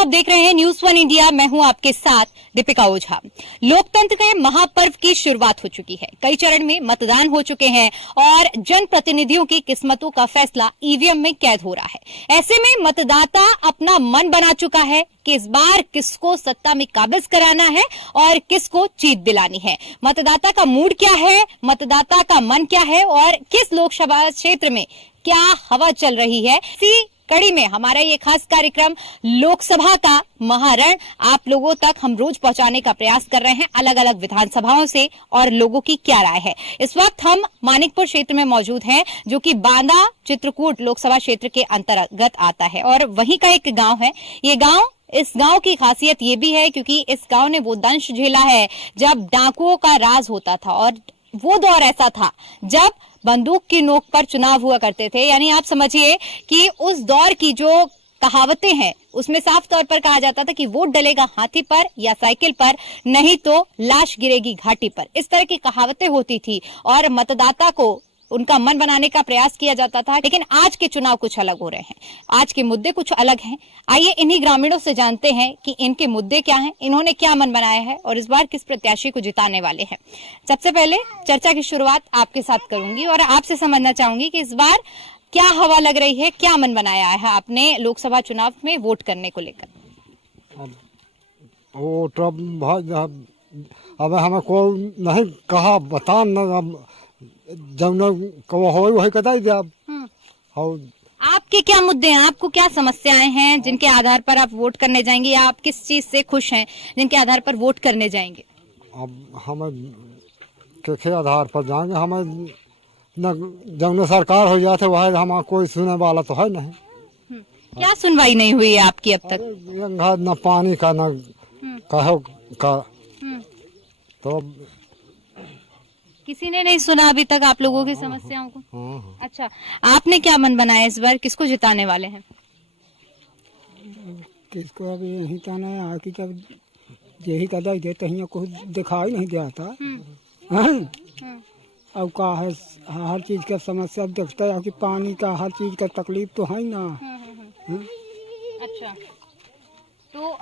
आप देख रहे हैं न्यूज़ 1 इंडिया। मैं हूं आपके साथ दीपिका ओझा। लोकतंत्र के महापर्व की शुरुआत हो चुकी है। कई चरण में मतदान हो चुके हैं और जनप्रतिनिधियों की किस्मतों का फैसला ईवीएम में कैद हो रहा है। ऐसे में मतदाता अपना मन बना चुका है कि इस बार किसको सत्ता में काबिज कराना है और किसको जीत दिलानी है। मतदाता का मूड क्या है, मतदाता का मन क्या है और किस लोकसभा क्षेत्र में क्या हवा चल रही है, इसी कड़ी में हमारा ये खास कार्यक्रम लोकसभा का महारण आप लोगों तक हम रोज पहुंचाने का प्रयास कर रहे हैं, अलग अलग विधानसभाओं से, और लोगों की क्या राय है। इस वक्त हम मानिकपुर क्षेत्र में मौजूद हैं, जो कि बांदा चित्रकूट लोकसभा क्षेत्र के अंतर्गत आता है और वहीं का एक गांव है। ये गांव, इस गांव की खासियत ये भी है क्योंकि इस गांव ने वो दंश झेला है जब डाकुओं का राज होता था, और वो दौर ऐसा था जब बंदूक की नोक पर चुनाव हुआ करते थे। यानी आप समझिए कि उस दौर की जो कहावतें हैं उसमें साफ तौर पर कहा जाता था कि वोट डलेगा हाथी पर या साइकिल पर, नहीं तो लाश गिरेगी घाटी पर। इस तरह की कहावतें होती थी और मतदाता को उनका मन बनाने का प्रयास किया जाता था। लेकिन आज के चुनाव कुछ अलग हो रहे हैं, आज के मुद्दे कुछ अलग हैं। आइए इन्हीं ग्रामीणों से जानते हैं कि इनके मुद्दे क्या हैं, इन्होंने क्या मन बनाया है और इस बार किस प्रत्याशी को जिताने वाले हैं। सबसे पहले चर्चा की शुरुआत आपके साथ करूंगी और आपसे समझना चाहूंगी कि इस बार क्या हवा लग रही है, क्या मन बनाया है आपने लोकसभा चुनाव में वोट करने को लेकर। वोट अब हमें को नहीं कहा बता न, जब न वही कहता ही आपके क्या मुद्दे हैं, आपको क्या समस्याएं हैं जिनके आधार पर आप वोट करने जाएंगे, या आप किस चीज से खुश हैं जिनके आधार पर वोट करने जाएंगे। अब हमें किस आधार पर जाएंगे, हमें न जब न सरकार हो जाते वह हमारा कोई सुनने वाला तो है नहीं। क्या सुनवाई नहीं हुई है आपकी अब तक? न पानी का न कहो का, तो किसी ने नहीं सुना अभी तक आप लोगों की समस्याओं को। अच्छा, आपने क्या मन बनाया इस बार, किसको जिताने वाले हैं? किसको अभी यही ताना है कि जब यही कदा देते हैं कुछ दिखाई नहीं देता। अब का है हर चीज का समस्या देखता है कि पानी का हर चीज का तकलीफ तो है ना। अच्छा, तो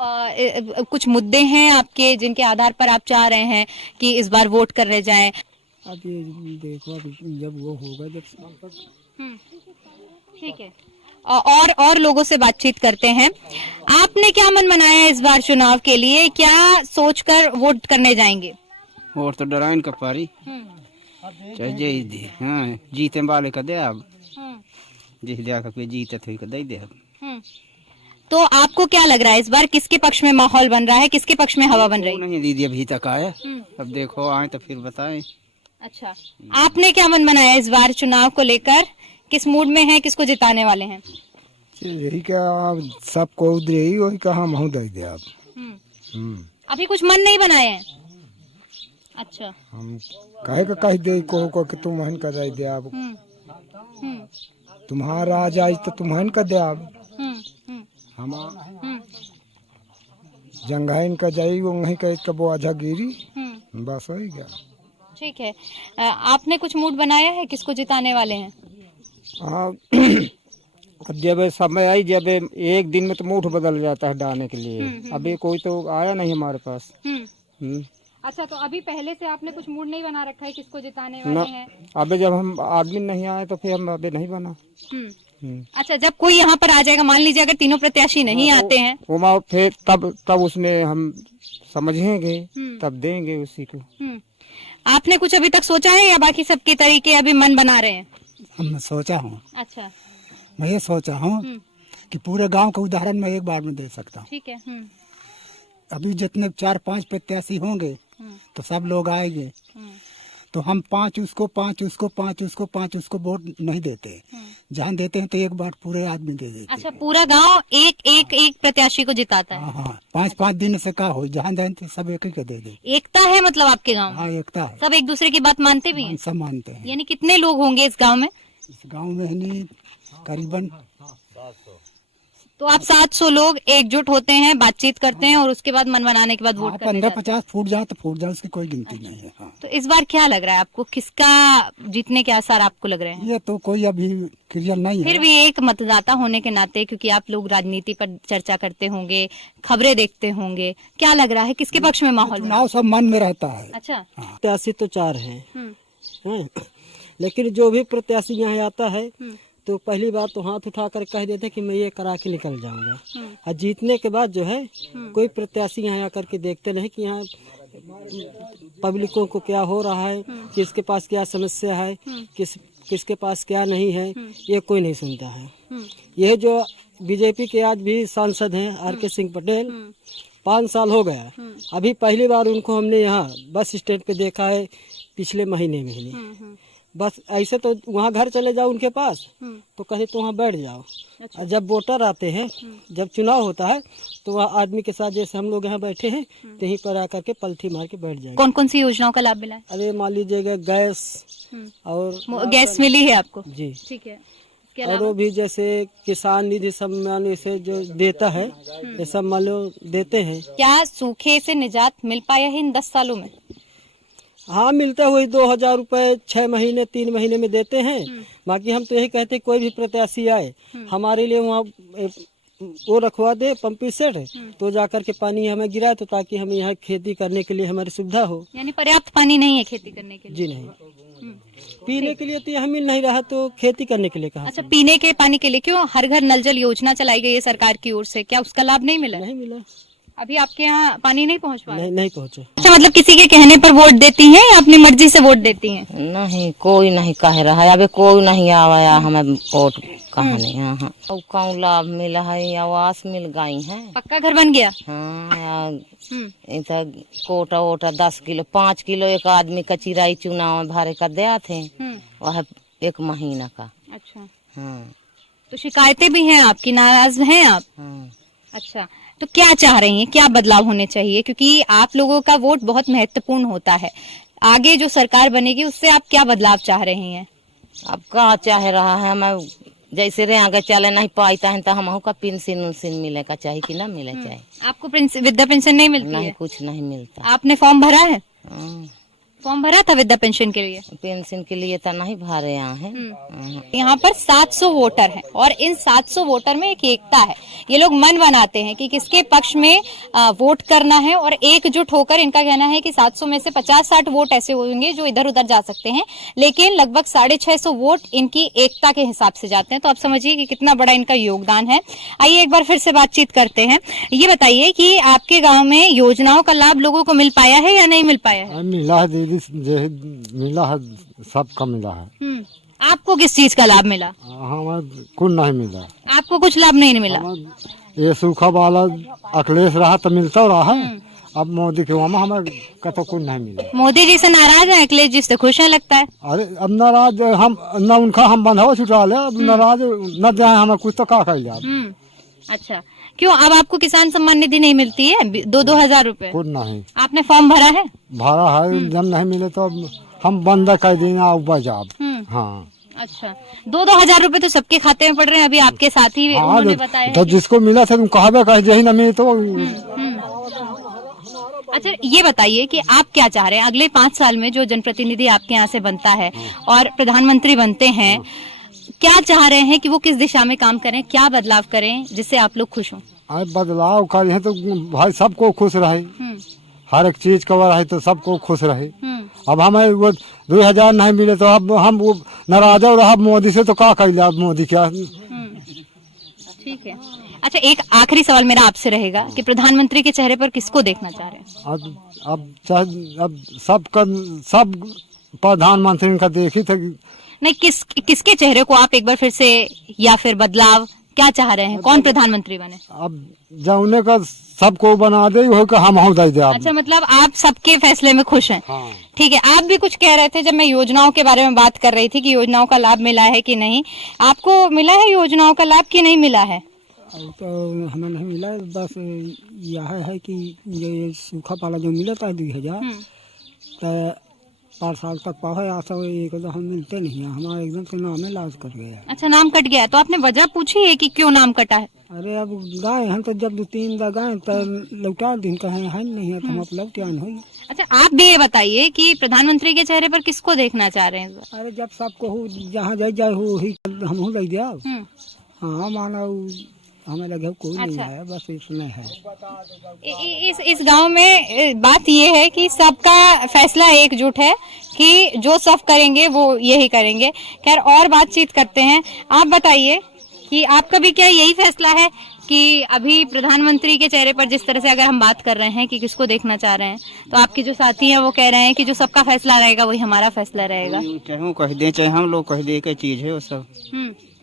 कुछ मुद्दे हैं आपके जिनके आधार पर आप चाह रहे हैं कि इस बार वोट करने जाएं। अभी देखो अभी जब वो होगा जब ठीक है, और लोगों से बातचीत करते हैं। आपने क्या मन बनाया है इस बार चुनाव के लिए, क्या सोचकर वोट करने जाएंगे? वोट तो डराइन का पारी चाहिए दी। हाँ, जीते वाले का दे अब, जिस दिया का कोई जीते थे दे दे। तो आपको क्या लग रहा है इस बार किसके पक्ष में माहौल बन रहा है, किसके पक्ष में हवा बन रही है? नहीं दीदी अभी तक आए, अब देखो आए तो फिर बताएं। अच्छा, आपने क्या मन बनाया इस बार चुनाव को लेकर, किस मूड में हैं, किसको जिताने वाले हैं? यही क्या सबको उधर ही वही कहा महू दे दे आप। अभी कुछ मन नहीं बनाए हैं? अच्छा, हम कह दे को कि तुम हन कर दे आप, तुम्हारा आ जाए तो तुम हन कर दे आप, हम जंगाइन का जाई वो वहीं कह कबो आजा गिरी, बस हो ही गया। ठीक है, आपने कुछ मूड बनाया है किसको जिताने वाले हैं? हाँ, जब समय आई जब एक दिन में तो मूड बदल जाता है डालने के लिए। अभी कोई तो आया नहीं हमारे पास। अच्छा, तो अभी पहले से आपने कुछ मूड नहीं बना रखा है किसको जिताने वाले हैं? अभी जब हम आदमी नहीं आए तो फिर हम अभी नहीं बना। अच्छा, जब कोई यहाँ पर आ जाएगा, मान लीजिए अगर तीनों प्रत्याशी नहीं आते हैं, वो फिर तब उसमें हम समझेंगे, तब देंगे उसी को। आपने कुछ अभी तक सोचा है या बाकी सबके तरीके अभी मन बना रहे हैं? हमने सोचा हूँ। अच्छा, मैं ये सोचा हूँ कि पूरे गांव का उदाहरण मैं एक बार में दे सकता हूँ। ठीक है। अभी जितने 4-5 प्रत्याशी होंगे तो सब लोग आएंगे, तो हम 5 उसको वोट नहीं देते। जहाँ देते हैं तो एक बार पूरे आदमी दे देते। अच्छा, पूरा गांव एक प्रत्याशी को जिताता है? हाँ, 5-5 दिन से का हो, जहाँ देते सब एक ही को दे दे। एकता है मतलब आपके गांव में? हाँ, एकता है, सब एक दूसरे की बात मानते भी हैं? सब मानते हैं। यानी कितने लोग होंगे इस गाँव में? इस गाँव में करीबन तो आप 700 लोग एकजुट होते हैं, बातचीत करते हैं और उसके बाद मन बनाने के बाद वोट करने 15-50 फूट जाए तो फूट जाए, उसकी कोई गिनती नहीं है। हाँ। तो इस बार क्या लग रहा है आपको, किसका जीतने के आसार आपको लग रहे हैं? ये तो कोई अभी क्लियर नहीं है। फिर भी एक मतदाता होने के नाते, क्योंकि आप लोग राजनीति पर चर्चा करते होंगे, खबरें देखते होंगे, क्या लग रहा है किसके पक्ष में माहौल है? चुनाव सब मन में रहता है। अच्छा। प्रत्याशी तो 4 हैं, लेकिन जो भी प्रत्याशी यहाँ आता है तो पहली बात तो हाथ उठा कर कह देते कि मैं ये करा के निकल जाऊंगा, और जीतने के बाद जो है कोई प्रत्याशी यहाँ आकर के देखते नहीं कि यहाँ पब्लिकों को क्या हो रहा है, किसके पास क्या समस्या है, किसके पास क्या नहीं है, ये कोई नहीं सुनता है। ये जो बीजेपी के आज भी सांसद हैं RK सिंह पटेल, 5 साल हो गया, अभी पहली बार उनको हमने यहाँ बस स्टैंड पे देखा है पिछले महीने में। बस ऐसे तो वहाँ घर चले जाओ उनके पास तो कहे तो वहाँ बैठ जाओ। और जब वोटर आते हैं, जब चुनाव होता है तो वहाँ आदमी के साथ जैसे हम लोग यहाँ बैठे हैं यहीं पर आकर के पलथी मार के बैठ जाएंगे। कौन कौन सी योजनाओं का लाभ मिला है? अरे मान लीजिएगा गैस और गैस मिली है आपको? जी, ठीक है। और वो भी जैसे किसान निधि सम्मान से जो देता है ये सब मान लो देते हैं। क्या सूखे से निजात मिल पाया है इन 10 सालों में? हाँ, मिलता है वही 2000 रुपये 6 महीने 3 महीने में देते हैं। बाकी हम तो यही कहते हैं कोई भी प्रत्याशी आए हमारे लिए वहाँ वो रखवा दे पंपिंग सेट, तो जाकर के पानी हमें गिराए तो ताकि हम यहाँ खेती करने के लिए हमारी सुविधा हो। यानी पर्याप्त पानी नहीं है खेती करने के लिए? जी नहीं, पीने के लिए तो यहाँ मिल नहीं रहा तो खेती करने के लिए कहाँ? अच्छा, पीने के पानी के लिए क्यों हर घर नल जल योजना चलाई गई है सरकार की ओर से, क्या उसका लाभ नहीं मिला? नहीं मिला, अभी आपके यहाँ पानी नहीं पहुँच पाया? नहीं पहुँचे। अच्छा, मतलब किसी के कहने पर वोट देती हैं या अपनी मर्जी से वोट देती हैं? नहीं, कोई नहीं कह रहा है, अभी कोई नहीं आया हमें वोट कहने। यहाँ कौन लाभ मिला है, आवास मिल गई है, पक्का घर बन गया? हाँ, इधर कोटा वोटा 10 किलो 5 किलो एक आदमी का चिराई चुनाव में भरे का दिया थे, वह 1 महीना का। अच्छा। हाँ। तो शिकायतें भी हैं आपकी, नाराज हैं आप? हाँ। अच्छा, तो क्या चाह रही हैं, क्या बदलाव होने चाहिए? क्योंकि आप लोगों का वोट बहुत महत्वपूर्ण होता है, आगे जो सरकार बनेगी उससे आप क्या बदलाव चाह रही हैं? अब क्या चाह रहा है, मैं जैसे रे आगे चले नहीं पाता है तो हम का पेंशन उनशन मिले का चाहिए कि ना मिले चाहिए। आपको वृद्धा पेंशन नहीं मिलती नहीं, है? कुछ नहीं मिलता। आपने फॉर्म भरा है? हाँ। फॉर्म भरा था वृद्धा पेंशन के लिए? पेंशन के लिए तो नहीं भरे हैं। यहाँ पर 700 वोटर हैं और इन 700 वोटर में एक एकता है। ये लोग मन बनाते हैं कि किसके पक्ष में वोट करना है और एकजुट होकर इनका कहना है कि 700 में से 50-60 वोट ऐसे होंगे जो इधर उधर जा सकते हैं, लेकिन लगभग 650 वोट इनकी एकता के हिसाब से जाते हैं। तो आप समझिए कि कितना बड़ा इनका योगदान है। आइए एक बार फिर से बातचीत करते हैं। ये बताइए कि आपके गाँव में योजनाओं का लाभ लोगों को मिल पाया है या नहीं मिल पाया है? मिला है दीदी, मिला है, सबका मिला है। आपको किस चीज का लाभ मिला? हमें कुछ नहीं मिला। आपको कुछ लाभ नहीं मिला? ये सूखा वाला अखिलेश रहा तो मिलता रहा है, अब मोदी के वहाँ हमें कतो कुछ नहीं मिला। मोदी जी से नाराज है, अखिलेश जी से खुश है लगता है? अरे अब नाराज हम न उनका हम बंधावा छुटा ले, अब नाराज न दे हमें कुछ तो का कर लिया। अच्छा, क्यों अब आपको किसान सम्मान निधि नहीं मिलती है 2-2 हजार रुपए? कुछ नहीं। आपने फॉर्म भरा है? भरा है, जब नहीं मिले तो हम बंद कर देना उपजाब। हाँ। अच्छा, 2-2 हजार रुपए तो सबके खाते में पड़ रहे हैं, अभी आपके साथी उन्होंने बताया तो जिसको मिला था तुम कहा कहे यही न मिले तो। अच्छा, ये बताइए कि आप क्या चाह रहे हैं अगले 5 साल में, जो जनप्रतिनिधि आपके यहाँ से बनता है और प्रधानमंत्री बनते हैं, क्या चाह रहे हैं कि वो किस दिशा में काम करें, क्या बदलाव करें जिससे आप लोग खुश हों? अरे बदलाव करें तो भाई सबको खुश रहे, हर एक चीज कवर रहे तो सबको खुश रहे। अब हमें वो 2000 नहीं मिले तो अब हम वो नाराज रहा मोदी से, तो क्या कर लिया मोदी क्या। ठीक है। अच्छा, एक आखिरी सवाल मेरा आपसे रहेगा कि प्रधानमंत्री के चेहरे पर किसको देखना चाह रहे हैं? अब सब प्रधानमंत्री का देखी थे। नहीं, किसके चेहरे को आप एक बार फिर से, या फिर बदलाव क्या चाह रहे हैं, कौन प्रधानमंत्री बने? अब जाने का सबको बना दे हो का हम दे दे। अच्छा, मतलब आप सबके फैसले में खुश हैं? हाँ। ठीक है। आप भी कुछ कह रहे थे जब मैं योजनाओं के बारे में बात कर रही थी कि योजनाओं का लाभ मिला है कि नहीं, आपको मिला है योजनाओं का लाभ कि नहीं मिला है? तो हमें नहीं मिला, बस यह है कि ये सूखा वाला जो मिला था 2000, तो 5 साल तक पावे आशा एकदम हम मिलते नहीं हैं, हमारा एकदम से नाम है लाश कर गया। अच्छा, नाम कट गया, तो आपने वजह पूछी है कि क्यों नाम कटा है? अरे अब गाय हम तो जब 2-3 गाय तो लौटा दिन कहे है नहीं है तो हम लौट आन हुई। अच्छा, आप भी ये बताइए कि प्रधानमंत्री के चेहरे पर किसको देखना चाह रहे हैं इस बार? अरे जब सबको हो जहाँ जाए हो वही हम हो ले दिया। हाँ माना हमें लगे कोई नहीं है, बस इसमें है। इस गांव में बात ये है कि सबका फैसला एकजुट है कि जो सब करेंगे वो यही करेंगे। खैर, और बातचीत करते हैं। आप बताइए कि आपका भी क्या यही फैसला है कि अभी प्रधानमंत्री के चेहरे पर जिस तरह से अगर हम बात कर रहे हैं कि किसको देखना चाह रहे हैं, तो आपके जो साथी हैं वो कह रहे हैं कि जो सबका फैसला रहेगा वही हमारा फैसला रहेगा। चाहे हम कह दें चाहे हम लोग कह दे के चीज है वो सब।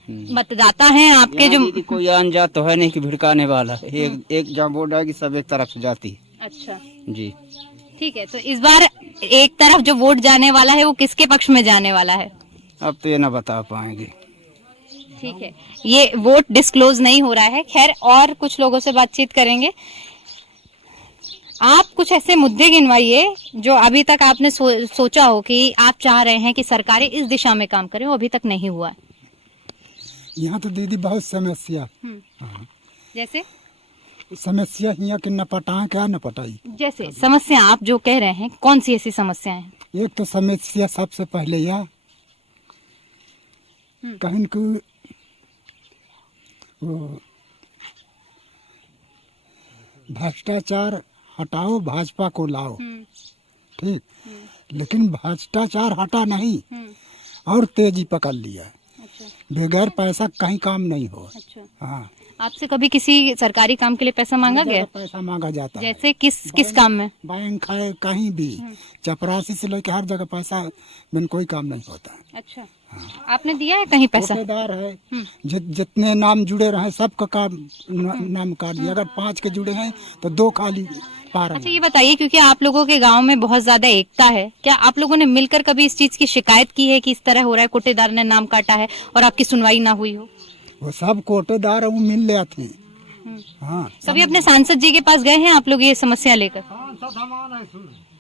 मतदाता हैं आपके जो। दीदी कोई आन जात तो है नहीं कि भिड़काने वाला, एक जहाँ बोर्ड है कि सब एक तरफ से जाती। अच्छा जी ठीक है, तो इस बार एक तरफ जो वोट जाने वाला है वो किसके पक्ष में जाने वाला है? अब तो ये ना बता पाएंगे। ठीक है, ये वोट डिस्क्लोज नहीं हो रहा है। खैर, और कुछ लोगों से बातचीत करेंगे। आप कुछ ऐसे मुद्दे गिनवाइए जो अभी तक आपने सोचा हो कि आप चाह रहे हैं कि सरकारें इस दिशा में काम करें, वो अभी तक नहीं हुआ है। यहाँ तो दीदी बहुत समस्या। जैसे समस्या यहाँ की न पटाए क्या न पटाई। जैसे समस्या आप जो कह रहे हैं, कौन सी ऐसी समस्याएं हैं? एक तो समस्या सबसे पहले यह कहीं को भ्रष्टाचार हटाओ, भाजपा को लाओ, ठीक, लेकिन भ्रष्टाचार हटा नहीं और तेजी पकड़ लिया। बगैर पैसा कहीं काम नहीं हो। हाँ, आपसे कभी किसी सरकारी काम के लिए पैसा मांगा गया? पैसा मांगा जाता है। जैसे किस काम में? बैंक है कहीं भी, चपरासी से लेकर हर जगह पैसा बिन कोई काम नहीं होता। अच्छा, आपने दिया है कहीं पैसा? ठेकेदार है, जितने नाम जुड़े रहे सबका काम नाम काट दिया। अगर 5 के जुड़े हैं तो 2 खाली पा रहे। अच्छा, ये बताइए, क्योंकि आप लोगों के गांव में बहुत ज्यादा एकता है, क्या आप लोगों ने मिलकर कभी इस चीज की शिकायत की है कि इस तरह हो रहा है, कोटेदार ने नाम काटा है और आपकी सुनवाई ना हुई हो? वो सब कोटेदार है, वो मिल ले आते हैं। हाँ, कभी अपने सांसद जी के पास गए हैं आप लोग ये समस्या लेकर?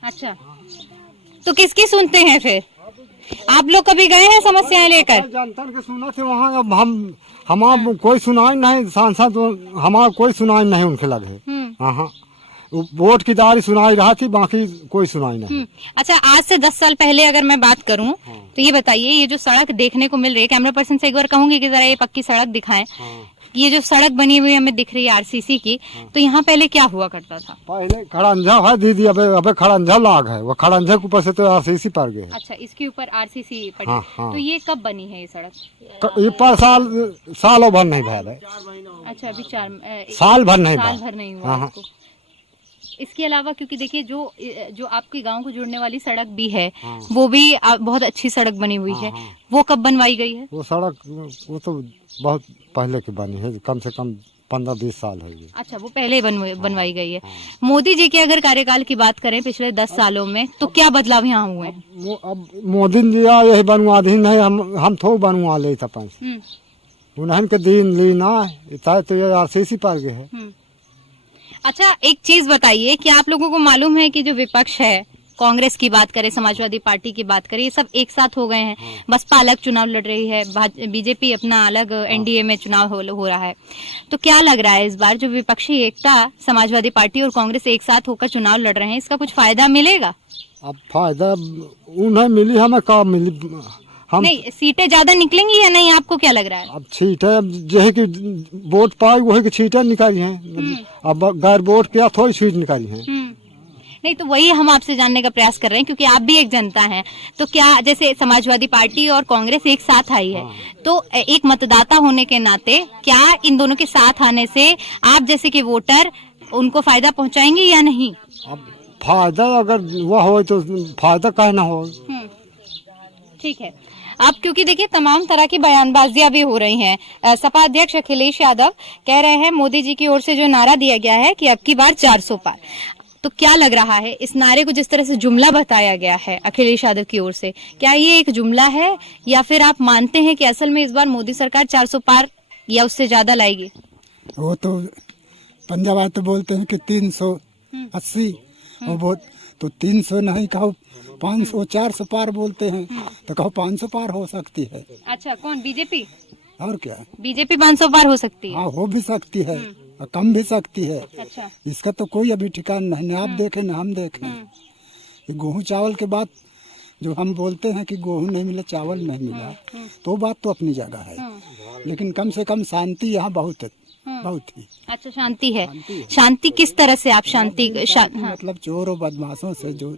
अच्छा, तो किसकी सुनते हैं फिर? आप लोग कभी गए हैं समस्याएं लेकर? जनता के सुना थे वहाँ, अब हमारा कोई सुनाई नहीं, सांसद हमारा कोई सुनाई नहीं उनके लगे। हाँ, वोट की दारी सुनाई रहा थी, बाकी कोई सुनाई नहीं। अच्छा, आज से 10 साल पहले अगर मैं बात करूं तो ये बताइए, ये जो सड़क देखने को मिल रही है, कैमरा पर्सन से एक बार कहूंगी कि जरा ये पक्की सड़क दिखाएं। ये जो सड़क बनी हुई हमें दिख रही है आरसीसी की, तो यहाँ पहले क्या हुआ करता था? पहले खड़ंजा है दीदी, अबे खड़ंजा लाग है, वो खड़ंजा के ऊपर से तो आरसीसी पड़ गए। अच्छा, इसके ऊपर आरसीसी पड़ी। हाँ। तो ये कब बनी है ये सड़क? ये पर सालों भर नहीं भैया है। अच्छा, अभी साल भर नहीं हुआ इसको। इसके अलावा क्योंकि देखिए जो आपके गांव को जोड़ने वाली सड़क भी है, वो भी बहुत अच्छी सड़क बनी हुई है। वो कब बनवाई गई है? वो सड़क वो तो बहुत पहले की बनी है, कम से कम 15-20 साल है ये। अच्छा, वो पहले बनवाई गई है। मोदी जी के अगर कार्यकाल की बात करें पिछले 10 सालों में, तो क्या बदलाव यहाँ हुए? अब मोदी जी यही बनवा दी नहीं, हम थोड़ा बनवा ले उन्हें के दिन ली ना, तो ये आरसीसी पर गए है। अच्छा, एक चीज बताइए कि आप लोगों को मालूम है कि जो विपक्ष है, कांग्रेस की बात करें, समाजवादी पार्टी की बात करें, ये सब एक साथ हो गए हैं। बसपा अलग चुनाव लड़ रही है, बीजेपी अपना अलग एनडीए में चुनाव हो रहा है। तो क्या लग रहा है इस बार जो विपक्षी एकता, समाजवादी पार्टी और कांग्रेस एक साथ होकर चुनाव लड़ रहे हैं, इसका कुछ फायदा मिलेगा? अब फायदा उन्हें मिली, हमें कब मिली? हम नहीं, सीटें ज्यादा निकलेंगी या नहीं, आपको क्या लग रहा है? अब सीटें जो है कि वोट पाई वही की सीटें निकाली हैं। अब गैर वोट किया थोड़ी सीट निकाली हैं। नहीं, तो वही हम आपसे जानने का प्रयास कर रहे हैं, क्योंकि आप भी एक जनता हैं। तो क्या जैसे समाजवादी पार्टी और कांग्रेस एक साथ आई है, तो एक मतदाता होने के नाते क्या इन दोनों के साथ आने से आप जैसे कि वोटर उनको फायदा पहुंचाएंगे या नहीं? अब फायदा अगर वह हो तो फायदा कहीं ना हो। ठीक है। अब क्योंकि देखिए तमाम तरह की बयानबाजियां भी हो रही हैं। सपा अध्यक्ष अखिलेश यादव कह रहे हैं मोदी जी की ओर से जो नारा दिया गया है कि अब की बार 400 पार, तो क्या लग रहा है इस नारे को जिस तरह से जुमला बताया गया है अखिलेश यादव की ओर से, क्या ये एक जुमला है या फिर आप मानते हैं कि असल में इस बार मोदी सरकार 400 पार या उससे ज्यादा लाएगी? वो तो पंजाब आए तो बोलते हैं कि 380 और वो तो 300 नहीं कहो 500 400 पार बोलते हैं, तो कहो 500 पार हो सकती है। अच्छा, कौन? बीजेपी? और क्या? बीजेपी 500 पार हो सकती है? हाँ, हो भी सकती है और कम भी सकती है। अच्छा। इसका तो कोई अभी ठिकाना नहीं, ना आप देखें ना हम देखें। ये गेहूँ चावल के बाद जो हम बोलते हैं कि गेहूँ नहीं मिला, चावल नहीं मिला, तो बात तो अपनी जगह है, लेकिन कम से कम शांति यहाँ बहुत है, बहुत ही। अच्छा, शांति है। शांति किस तरह से? आप शांति हाँ। मतलब चोर और बदमाशों से जो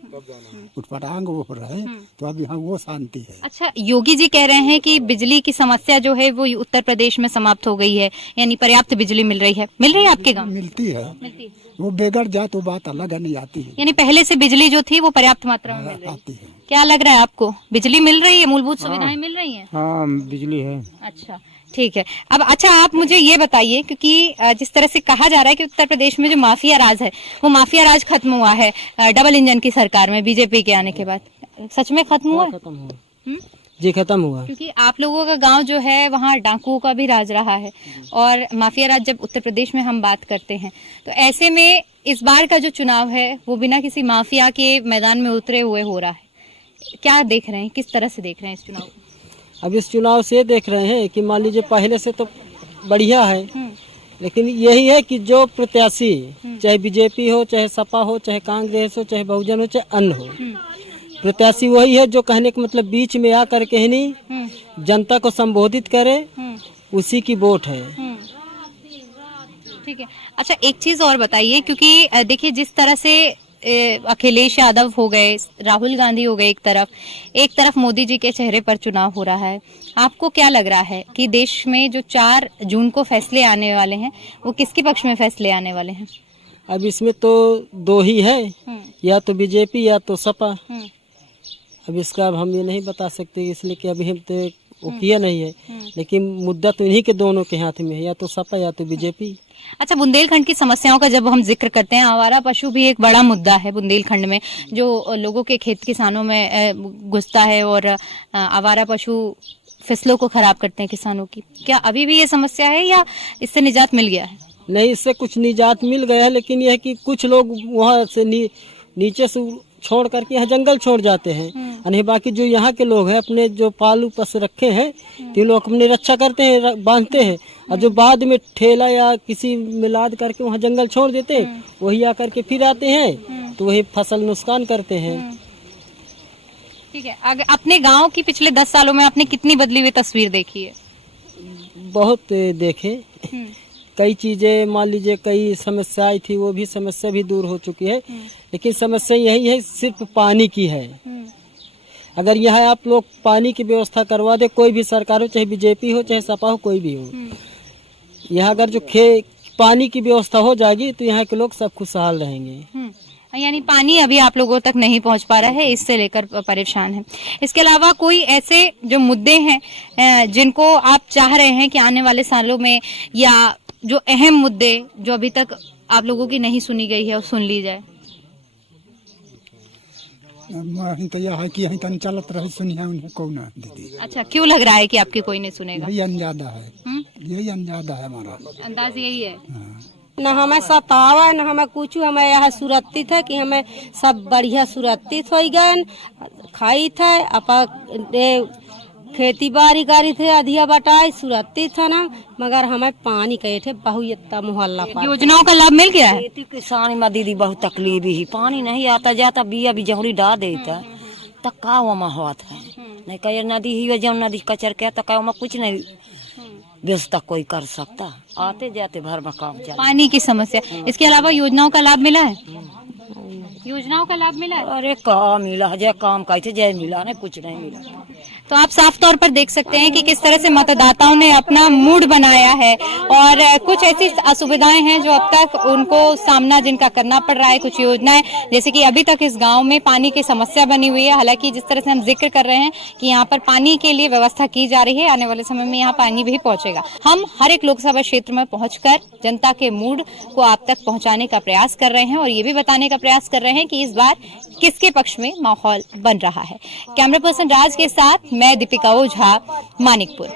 उठपटांग वो हो रहे, तो अब यहाँ वो शांति है। अच्छा, योगी जी कह रहे हैं कि बिजली की समस्या जो है वो उत्तर प्रदेश में समाप्त हो गई है, यानी पर्याप्त बिजली मिल रही है। मिल रही है आपके गांव? मिलती है, वो बेगड़ जाए तो बात अलग है, नहीं आती है। यानी पहले से बिजली जो थी वो पर्याप्त मात्रा में मिल रही है। आती है। क्या लग रहा है आपको, बिजली मिल रही है, मूलभूत सुविधाएं मिल रही हैं? हाँ, बिजली है। अच्छा, ठीक है। अब अच्छा, आप मुझे ये बताइए, क्योंकि जिस तरह से कहा जा रहा है कि उत्तर प्रदेश में जो माफिया राज है वो माफिया राज खत्म हुआ है डबल इंजन की सरकार में, बीजेपी के आने के बाद। सच में खत्म हुआ? खत्म हुआ जी, खत्म हुआ। क्योंकि आप लोगों का गांव जो है वहाँ डाकुओं का भी राज रहा है, और माफिया राज जब उत्तर प्रदेश में हम बात करते हैं, तो ऐसे में इस बार का जो चुनाव है वो बिना किसी माफिया के मैदान में उतरे हुए हो रहा है। क्या देख रहे हैं, किस तरह से देख रहे हैं इस चुनाव को? अब इस चुनाव से देख रहे हैं कि मान लीजिए पहले से तो बढ़िया है, लेकिन यही है कि जो प्रत्याशी, चाहे बीजेपी हो, चाहे सपा हो, चाहे कांग्रेस हो, चाहे बहुजन हो, चाहे अन्य हो, प्रत्याशी वही है जो कहने का मतलब बीच में आकर के ही नहीं जनता को संबोधित करे, उसी की वोट है। ठीक है। अच्छा, एक चीज और बताइए, क्योंकि देखिए जिस तरह से अखिलेश यादव हो गए, राहुल गांधी हो गए एक तरफ मोदी जी के चेहरे पर चुनाव हो रहा है, आपको क्या लग रहा है कि देश में जो 4 जून को फैसले आने वाले हैं वो किसके पक्ष में फैसले आने वाले हैं? अब इसमें तो 2 ही है, या तो बीजेपी या तो सपा। अब इसका अब हम ये नहीं बता सकते, इसलिए कि अभी हम तो वो किया नहीं है, लेकिन मुद्दा तो इन्हीं के दोनों के हाथ में है, या तो सपा या तो बीजेपी। अच्छा, बुंदेलखंड की समस्याओं का जब हम जिक्र करते हैं, आवारा पशु भी एक बड़ा मुद्दा है बुंदेलखंड में, जो लोगों के खेत किसानों में घुसता है और आवारा पशु फसलों को खराब करते हैं किसानों की। क्या अभी भी ये समस्या है या इससे निजात मिल गया है? नहीं, इससे कुछ निजात मिल गया है, लेकिन यह है कि कुछ लोग वहाँ से नीचे से छोड़ करके यहाँ जंगल छोड़ जाते हैं, और बाकी जो यहाँ के लोग हैं अपने जो पालू पशु रखे हैं तो लोग अपनी रक्षा करते हैं, बांधते हैं, और जो बाद में ठेला या किसी में लाद करके वहाँ जंगल छोड़ देते हैं, वही आकर के फिर आते हैं तो वही फसल नुकसान करते हैं। ठीक है। अगर अपने गांव की पिछले 10 सालों में आपने कितनी बदली हुई तस्वीर देखी है? बहुत देखे, कई चीजें, मान लीजिए कई समस्याएं थी, वो भी समस्या भी दूर हो चुकी है, लेकिन समस्या यही है, सिर्फ पानी की है। अगर यहाँ आप लोग पानी की व्यवस्था करवा दे, कोई भी सरकार हो, चाहे बीजेपी हो, चाहे सपा हो, कोई भी हो, यहाँ अगर जो पानी की व्यवस्था हो जाएगी तो यहाँ के लोग सब खुशहाल रहेंगे। यानी पानी अभी आप लोगों तक नहीं पहुंच पा रहा है, इससे लेकर परेशान है। इसके अलावा कोई ऐसे जो मुद्दे हैं जिनको आप चाह रहे हैं कि आने वाले सालों में, या जो अहम मुद्दे जो अभी तक आप लोगों की नहीं सुनी गई है और सुन ली जाए? तो यह है कि यहीं तन चलत रही सुनिए उन्हें कौन दीदी। अच्छा, क्यों लग रहा है कि आपकी कोई नहीं सुनेगा? यही अंदाजा है, यही अंदाजा है हमारा, अंदाज यही है। न हमें सतावा, न हमें कुछ, हमें यह सुरक्षित है कि हमें सब बढ़िया सुरक्षित हो गए, खाई थे अपा खेती बाड़ी करी थे, अधिया बटाई सुरक्षित है ना, मगर हमें पानी कहे थे बहुत इतना मोहल्ला पर। योजनाओं का लाभ मिल गया है? खेती किसानी में दीदी बहुत तकलीफ ही, पानी नहीं आता जाता, बिया भी जहरी डाल देता तक का वहाँ होता है, नहीं कहे नदी ही जब नदी कचर के तक वहाँ कुछ नहीं व्यवस्था कोई कर सकता, आते जाते भर मकाम चल। पानी की समस्या, इसके अलावा योजनाओं का लाभ मिला है? योजनाओं का लाभ मिला है? अरे का मिला, जय काम कहते जय मिला, नहीं कुछ नहीं मिला। तो आप साफ तौर पर देख सकते हैं कि किस तरह से मतदाताओं ने अपना मूड बनाया है, और कुछ ऐसी असुविधाएं हैं जो अब तक उनको सामना जिनका करना पड़ रहा है। कुछ योजनाएं, जैसे कि अभी तक इस गांव में पानी की समस्या बनी हुई है, हालांकि जिस तरह से हम जिक्र कर रहे हैं कि यहाँ पर पानी के लिए व्यवस्था की जा रही है, आने वाले समय में यहाँ पानी भी पहुंचेगा। हम हर एक लोकसभा क्षेत्र में पहुंचकर जनता के मूड को आप तक पहुंचाने का प्रयास कर रहे हैं, और ये भी बताने का प्रयास कर रहे हैं कि इस बार किसके पक्ष में माहौल बन रहा है। कैमरा पर्सन राज के साथ मैं दीपिका ओझा, मानिकपुर।